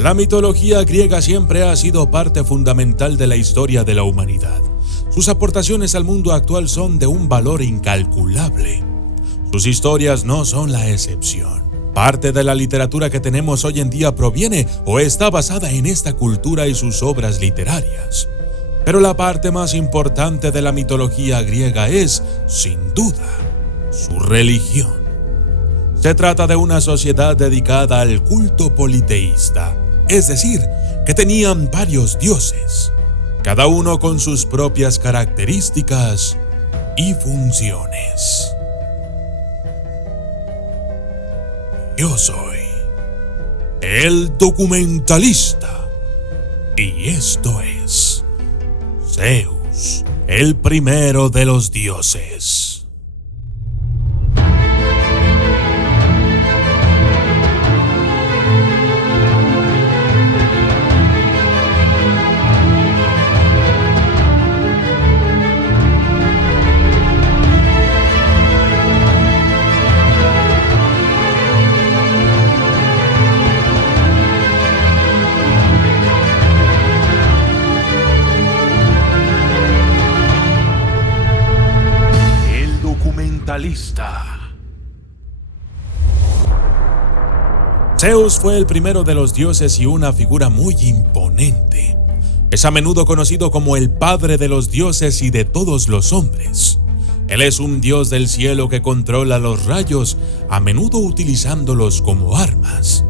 La mitología griega siempre ha sido parte fundamental de la historia de la humanidad. Sus aportaciones al mundo actual son de un valor incalculable. Sus historias no son la excepción. Parte de la literatura que tenemos hoy en día proviene o está basada en esta cultura y sus obras literarias. Pero la parte más importante de la mitología griega es, sin duda, su religión. Se trata de una sociedad dedicada al culto politeísta, es decir, que tenían varios dioses, cada uno con sus propias características y funciones. Yo soy el documentalista y esto es Zeus, el primero de los dioses. Zeus fue el primero de los dioses y una figura muy imponente. Es a menudo conocido como el padre de los dioses y de todos los hombres. Él es un dios del cielo que controla los rayos, a menudo utilizándolos como armas.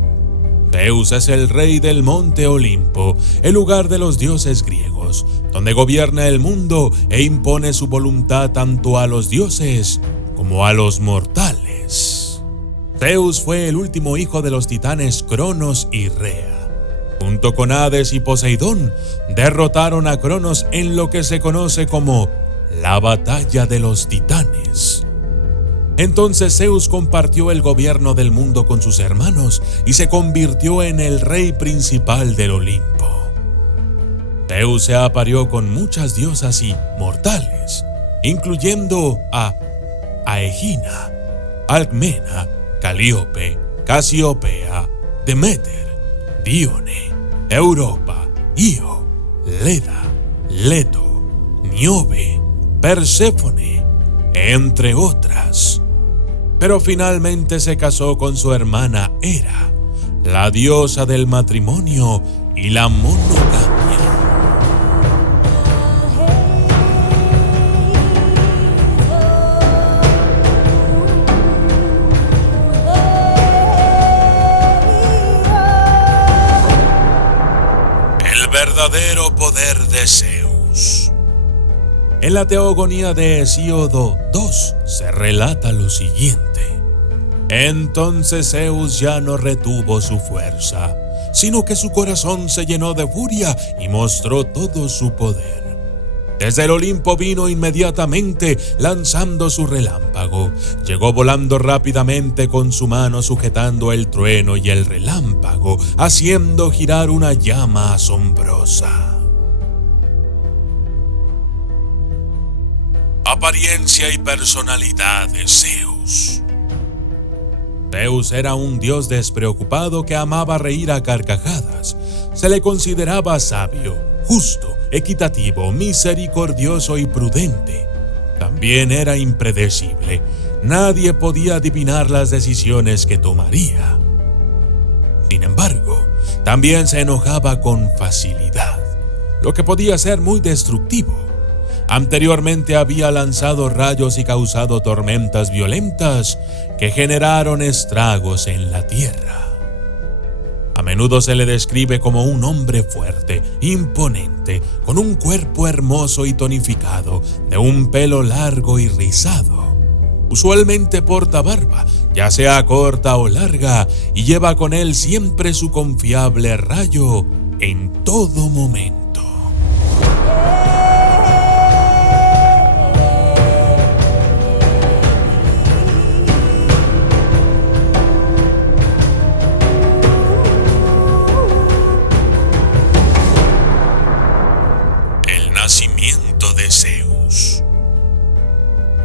Zeus es el rey del monte Olimpo, el lugar de los dioses griegos, donde gobierna el mundo e impone su voluntad tanto a los dioses como a los mortales. Zeus fue el último hijo de los titanes Cronos y Rea. Junto con Hades y Poseidón, derrotaron a Cronos en lo que se conoce como la Batalla de los Titanes. Entonces Zeus compartió el gobierno del mundo con sus hermanos y se convirtió en el rey principal del Olimpo. Zeus se apareó con muchas diosas y mortales, incluyendo a Aegina, Alcmena, Calíope, Casiopea, Deméter, Dione, Europa, Io, Leda, Leto, Niobe, Perséfone, entre otras. Pero finalmente se casó con su hermana Hera, la diosa del matrimonio y la monogamia. Verdadero poder de Zeus. En la Teogonía de Hesíodo 2 se relata lo siguiente: entonces Zeus ya no retuvo su fuerza, sino que su corazón se llenó de furia y mostró todo su poder. Desde el Olimpo vino inmediatamente lanzando su relámpago. Llegó volando rápidamente con su mano sujetando el trueno y el relámpago, haciendo girar una llama asombrosa. Apariencia y personalidad de Zeus. Zeus era un dios despreocupado que amaba reír a carcajadas. Se le consideraba sabio, justo, equitativo, misericordioso y prudente. También era impredecible. Nadie podía adivinar las decisiones que tomaría. Sin embargo, también se enojaba con facilidad, lo que podía ser muy destructivo. Anteriormente había lanzado rayos y causado tormentas violentas que generaron estragos en la tierra. A menudo se le describe como un hombre fuerte, imponente, con un cuerpo hermoso y tonificado, de un pelo largo y rizado. Usualmente porta barba, ya sea corta o larga, y lleva con él siempre su confiable rayo en todo momento. Nacimiento de Zeus.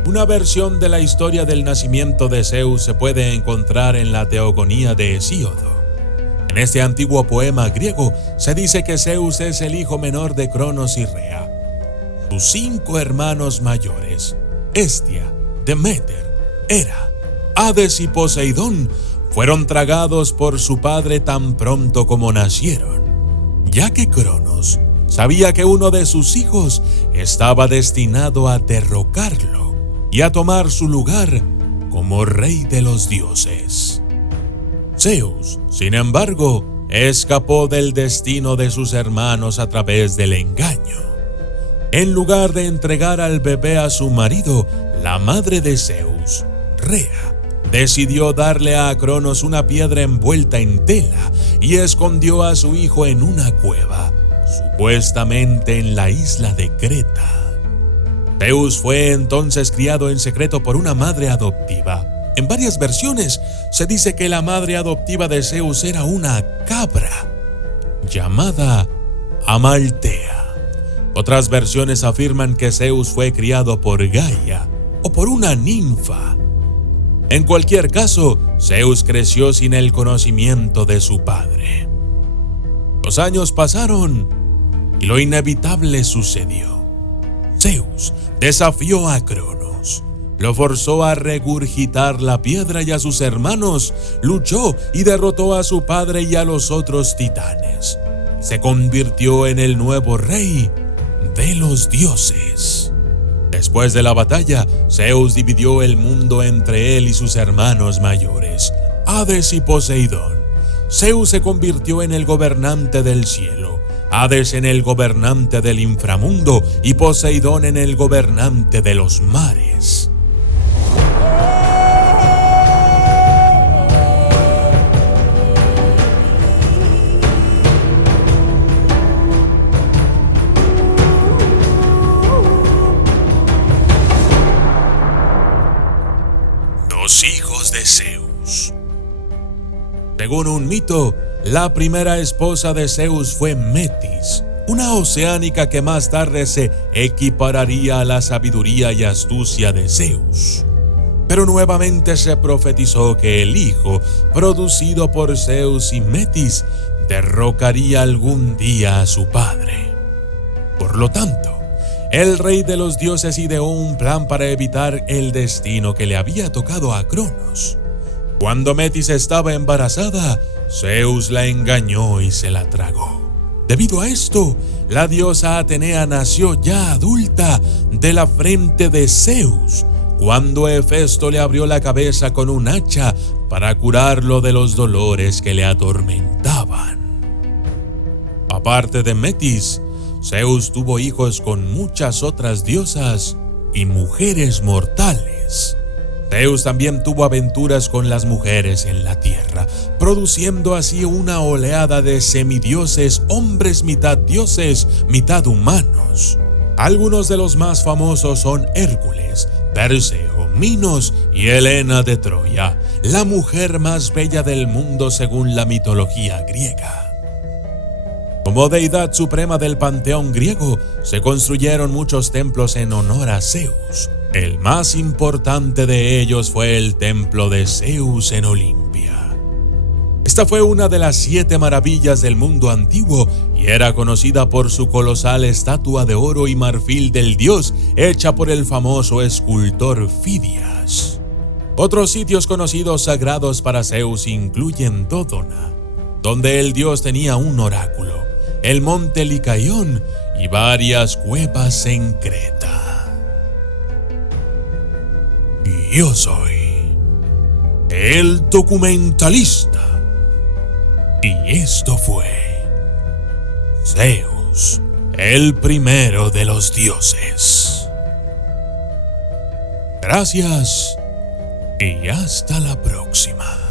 Una versión de la historia del nacimiento de Zeus se puede encontrar en la Teogonía de Hesíodo. En En este antiguo poema griego se dice que Zeus es el hijo menor de Cronos y Rea. Sus 5 hermanos mayores, Hestia, Deméter, Hera, Hades y Poseidón, fueron tragados por su padre tan pronto como nacieron, ya que Cronos sabía que uno de sus hijos estaba destinado a derrocarlo y a tomar su lugar como rey de los dioses. Zeus, sin embargo, escapó del destino de sus hermanos a través del engaño. En lugar de entregar al bebé a su marido, la madre de Zeus, Rea, decidió darle a Cronos una piedra envuelta en tela y escondió a su hijo en una cueva, supuestamente en la isla de Creta. Zeus fue entonces criado en secreto por una madre adoptiva. En varias versiones se dice que la madre adoptiva de Zeus era una cabra llamada Amaltea. Otras versiones afirman que Zeus fue criado por Gaia o por una ninfa. En cualquier caso, Zeus creció sin el conocimiento de su padre. Los años pasaron y lo inevitable sucedió. Zeus desafió a Cronos, lo forzó a regurgitar la piedra y a sus hermanos, luchó y derrotó a su padre y a los otros titanes. Se convirtió en el nuevo rey de los dioses. Después de la batalla, Zeus dividió el mundo entre él y sus hermanos mayores, Hades y Poseidón. Zeus se convirtió en el gobernante del cielo, Hades en el gobernante del inframundo y Poseidón en el gobernante de los mares. Los hijos de Zeus. Según un mito, la primera esposa de Zeus fue Metis, una oceánica que más tarde se equipararía a la sabiduría y astucia de Zeus. Pero nuevamente se profetizó que el hijo, producido por Zeus y Metis, derrocaría algún día a su padre. Por lo tanto, el rey de los dioses ideó un plan para evitar el destino que le había tocado a Cronos. Cuando Metis estaba embarazada, Zeus la engañó y se la tragó. Debido a esto, la diosa Atenea nació ya adulta de la frente de Zeus, cuando Hefesto le abrió la cabeza con un hacha para curarlo de los dolores que le atormentaban. Aparte de Metis, Zeus tuvo hijos con muchas otras diosas y mujeres mortales. Zeus también tuvo aventuras con las mujeres en la tierra, produciendo así una oleada de semidioses, hombres mitad dioses, mitad humanos. Algunos de los más famosos son Hércules, Perseo, Minos y Helena de Troya, la mujer más bella del mundo según la mitología griega. Como deidad suprema del panteón griego, se construyeron muchos templos en honor a Zeus. El más importante de ellos fue el templo de Zeus en Olimpia. Esta fue una de las 7 maravillas del mundo antiguo y era conocida por su colosal estatua de oro y marfil del dios, hecha por el famoso escultor Fidias. Otros sitios conocidos sagrados para Zeus incluyen Dodona, donde el dios tenía un oráculo, el monte Licaión y varias cuevas en Creta. Y yo soy el documentalista. Y esto fue Zeus, el primero de los dioses. Gracias y hasta la próxima.